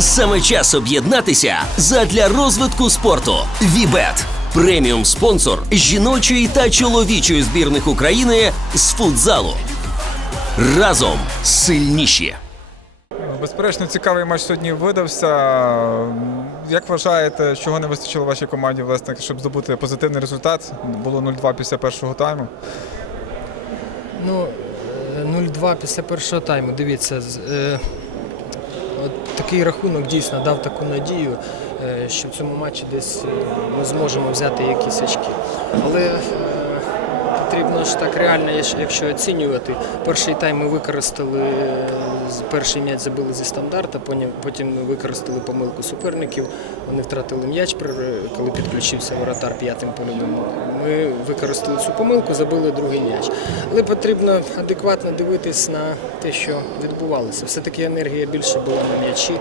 Саме час об'єднатися задля розвитку спорту. Вібет преміум спонсор жіночої та чоловічої збірних України з футзалу. Разом сильніші. Безперечно, цікавий матч сьогодні видався. Як вважаєте, чого не вистачило вашій команді, власне, щоб здобути позитивний результат? Було 0-2 після першого тайму. Ну, е, 0-2 після першого тайму. Дивіться, е, такий рахунок дійсно дав таку надію, е, що в цьому матчі десь е, ми зможемо взяти якісь очки. Але е, потрібно ж так реально, якщо- оцінювати. Перший тайм ми використали, е, перший м'яч забили зі стандарта, потім, використали помилку суперників. Вони втратили м'яч, коли підключився воротар п'ятим польовим. Ми використали цю помилку, забили другий м'яч. Але потрібно адекватно дивитись на те, що відбувалося. Все-таки енергія більше була на м'ячі,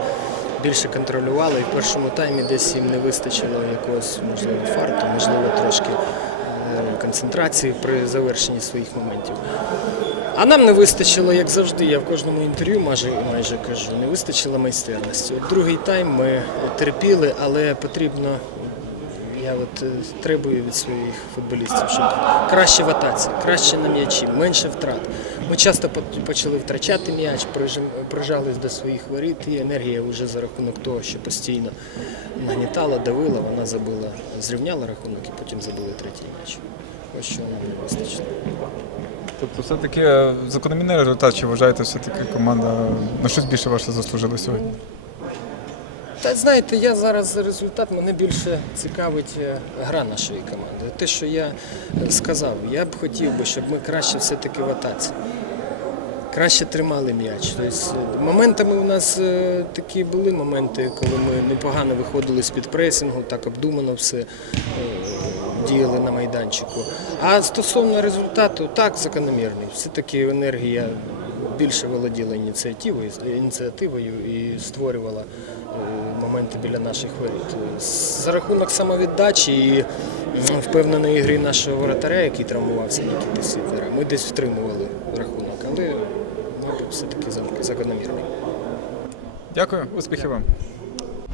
більше контролювали. І в першому таймі десь їм не вистачило якогось, можливо, фарту, можливо, трошки е, концентрації при завершенні своїх моментів. А нам не вистачило, як завжди, я в кожному інтерв'ю майже, майже кажу, не вистачило майстерності. От другий тайм ми терпіли, але потрібно, я от е, требую від своїх футболістів, щоб краще в атаці, краще на м'ячі, менше втрат. Ми часто почали втрачати м'яч, прижались до своїх воріт, і енергія вже за рахунок того, що постійно нагнітала, давила, вона забила, зрівняла рахунок і потім забили третій м'яч. Ось що нам не вистачило. Тобто, все-таки е, закономірний результат, чи вважаєте, все-таки команда на щось більше ваша заслужила сьогодні? Та знаєте, я зараз результат мене більше цікавить е, гра нашої команди. Те, що я сказав, я б хотів би, щоб ми краще все-таки в атаці. Краще тримали м'яч. Тобто, е, моментами у нас е, такі були моменти, коли ми непогано виходили з-під пресингу, так обдумано все діяли на майданчику. А стосовно результату, так, закономірний. Все-таки енергія більше володіла ініціативою, ініціативою і створювала е, моменти біля наших воріт. За рахунок самовіддачі і впевненої гри нашого воротаря, який травмувався Нікіти Сітнера, ми десь втримували рахунок, але, мабуть, все-таки зак- закономірний. Дякую, успіхів вам.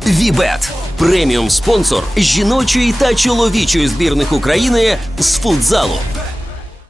Вібет преміум спонсор жіночої та чоловічої збірних України з футзалу.